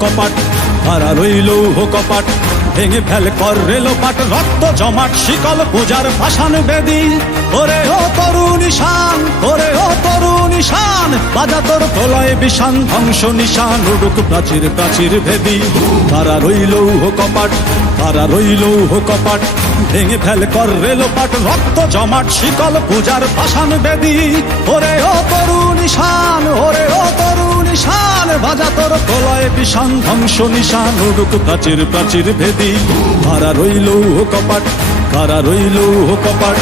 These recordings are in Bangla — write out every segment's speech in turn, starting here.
কপাট, কারা রইল কপাট, ভেঙে ফেল কর রেলোপাট, রক্ত জমাট শিকল পূজার পাষাণ বেদী। ওরে ও তরুণ ঈশান, ওরে ও তরুণ ঈশান, বাজা তোর প্রলয় বিষান, ধ্বংস নিশান উড়ুক প্রাচীর প্রাচীর ভেদী। কারা রইল কপাট, কারা রইল কপাট, ভেঙে ফেল কর রেলোপাট, রক্ত জমাট শিকল পূজার পাষাণ বেদী। ওরে ও তরুণ ঈশান, ওরে ও তরুণ ঈশান, বাজা তোর প্রলয় বিষান, ধ্বংস নিশান উড়ুক প্রাচীর প্রাচীর ভেদী। কারা রইল কপাট, কারা রইল কপাট।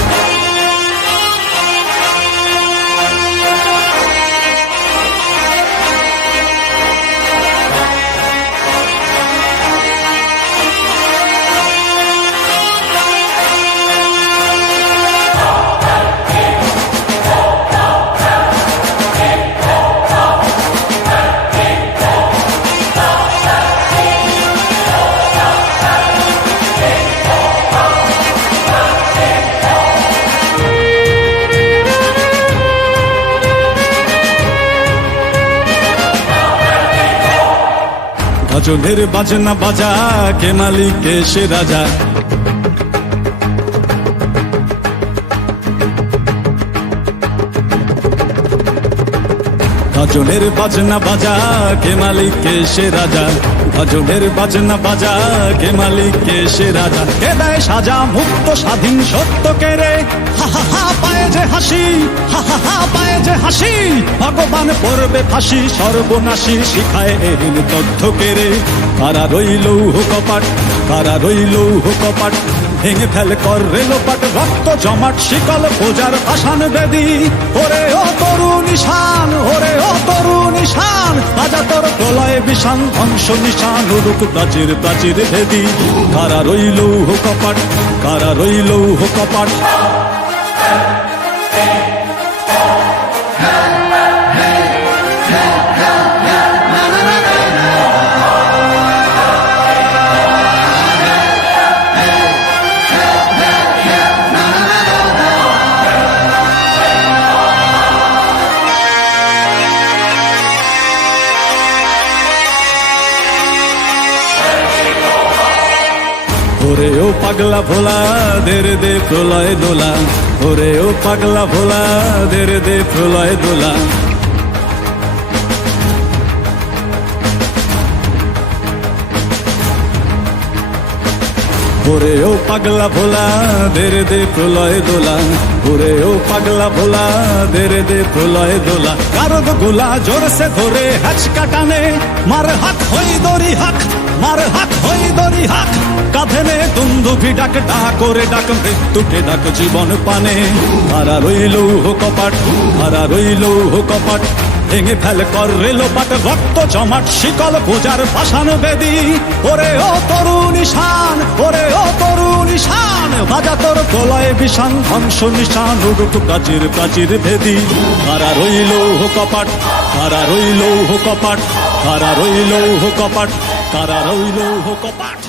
ভজনের বাজনা বাজা, কে মালিক কে সে রাজা। ভজনের বাজনা বাজা, কে মালিক কে সে রাজা। ভজনের বাজনা বাজা, কে মালিক কে সে রাজা। কে দেয় সাজা মুক্ত স্বাধীন সত্য কে রে, হা হা হা পায়ে যে হাসি, হা হা হা পায়ে যে হাসি। ভগবান পড়বে ফাঁসি সর্বনাশী, শিখায় এহীন তথ্য কে রে। কারা রইল কপাট, কারা রইল কপাট, ভেঙে ফেল কর রেলোপাট, রক্ত জমাট শিকল পূজার পাষাণ বেদী। ওরে ও তরুণ ঈশান, ওরে ও তরুণ ঈশান, বাজা তোর প্রলয় বিষান, ধ্বংস নিশান উড়ুক প্রাচীর প্রাচীর ভেদী। কারা রইল কপাট, কারা রইল কপাট। ওরে ও পাগলা ভোলা, দেরে দে প্রলয় দোলা। ওরে ও পাগলা ভোলা, দেরে দে প্রলয় দোলা। ওরে ও পাগলা ভোলা, দেরে দে প্রলয় দোলা। ওরে ও পাগলা ভোলা, দেরে দে প্রলয় দোলা। কারদ গোলা জোরসে ধরে হ্যাচকা টানে, মার হাত হই দড়ি হাক, মার হাত হই দড়ি হাক। কাঁধে নে দুন্দুভি ডাক, ডাক করে ডাক মৃত্যুকে ডাক জীবন পানে। কারা রইল কপাট, কারা রইল কপাট, ভেঙে ফেল কর রেলোপাট, রক্ত জমাট শিকল পূজার পাষাণ বেদী। ওরে ও তরুণ ঈশান, ওরে ও তরুণ ঈশান, বাজা তোর প্রলয় বিষান, ধ্বংস নিশান উড়ুক প্রাচীর প্রাচীর ভেদী। কারা রইল কপাট, কারা রইল কপাট, কারা রইল কপাট, কারা রইল কপাট।